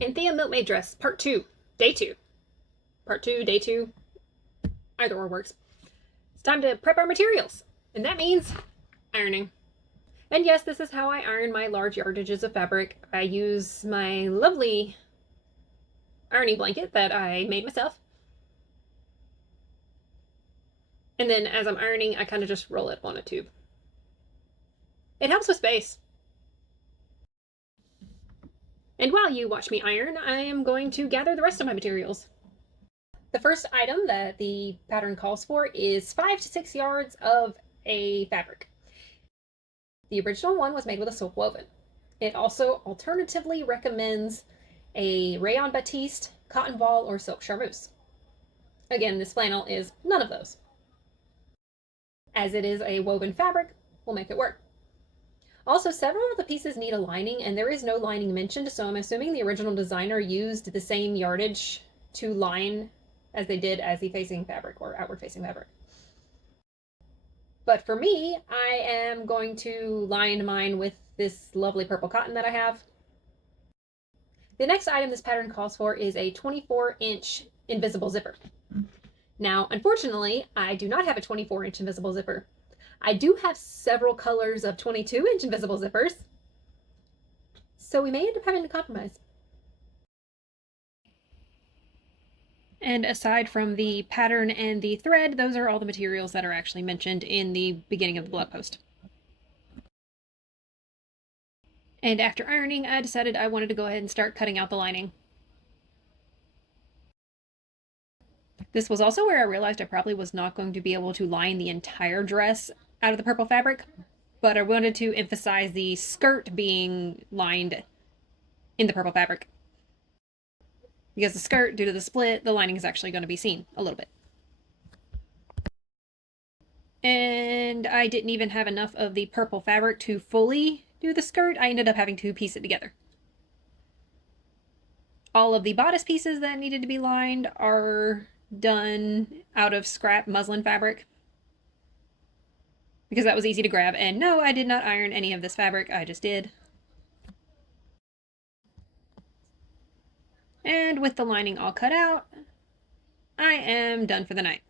Anthea Milkmaid Dress, Part 2, Day 2. Part 2, Day 2, either or works. It's time to prep our materials, and that means ironing. And yes, this is how I iron my large yardages of fabric. I use my lovely ironing blanket that I made myself. And then as I'm ironing, I kind of just roll it on a tube. It helps with space. And while you watch me iron, I am going to gather the rest of my materials. The first item that the pattern calls for is 5 to 6 yards of a fabric. The original one was made with a silk woven. It also alternatively recommends a rayon batiste, cotton voile, or silk charmeuse. Again, this flannel is none of those. As it is a woven fabric, we'll make it work. Also, several of the pieces need a lining, and there is no lining mentioned, so I'm assuming the original designer used the same yardage to line as they did as the facing fabric or outward facing fabric. But for me, I am going to line mine with this lovely purple cotton that I have. The next item this pattern calls for is a 24-inch invisible zipper. Now, unfortunately, I do not have a 24-inch invisible zipper. I do have several colors of 22-inch invisible zippers, so we may end up having to compromise. And aside from the pattern and the thread, those are all the materials that are actually mentioned in the beginning of the blog post. And after ironing, I decided I wanted to go ahead and start cutting out the lining. This was also where I realized I probably was not going to be able to line the entire dress out of the purple fabric, but I wanted to emphasize the skirt being lined in the purple fabric. Because the skirt, due to the split, the lining is actually going to be seen a little bit. And I didn't even have enough of the purple fabric to fully do the skirt. I ended up having to piece it together. All of the bodice pieces that needed to be lined are done out of scrap muslin fabric, because that was easy to grab. And no, I did not iron any of this fabric, I just did. And with the lining all cut out, I am done for the night.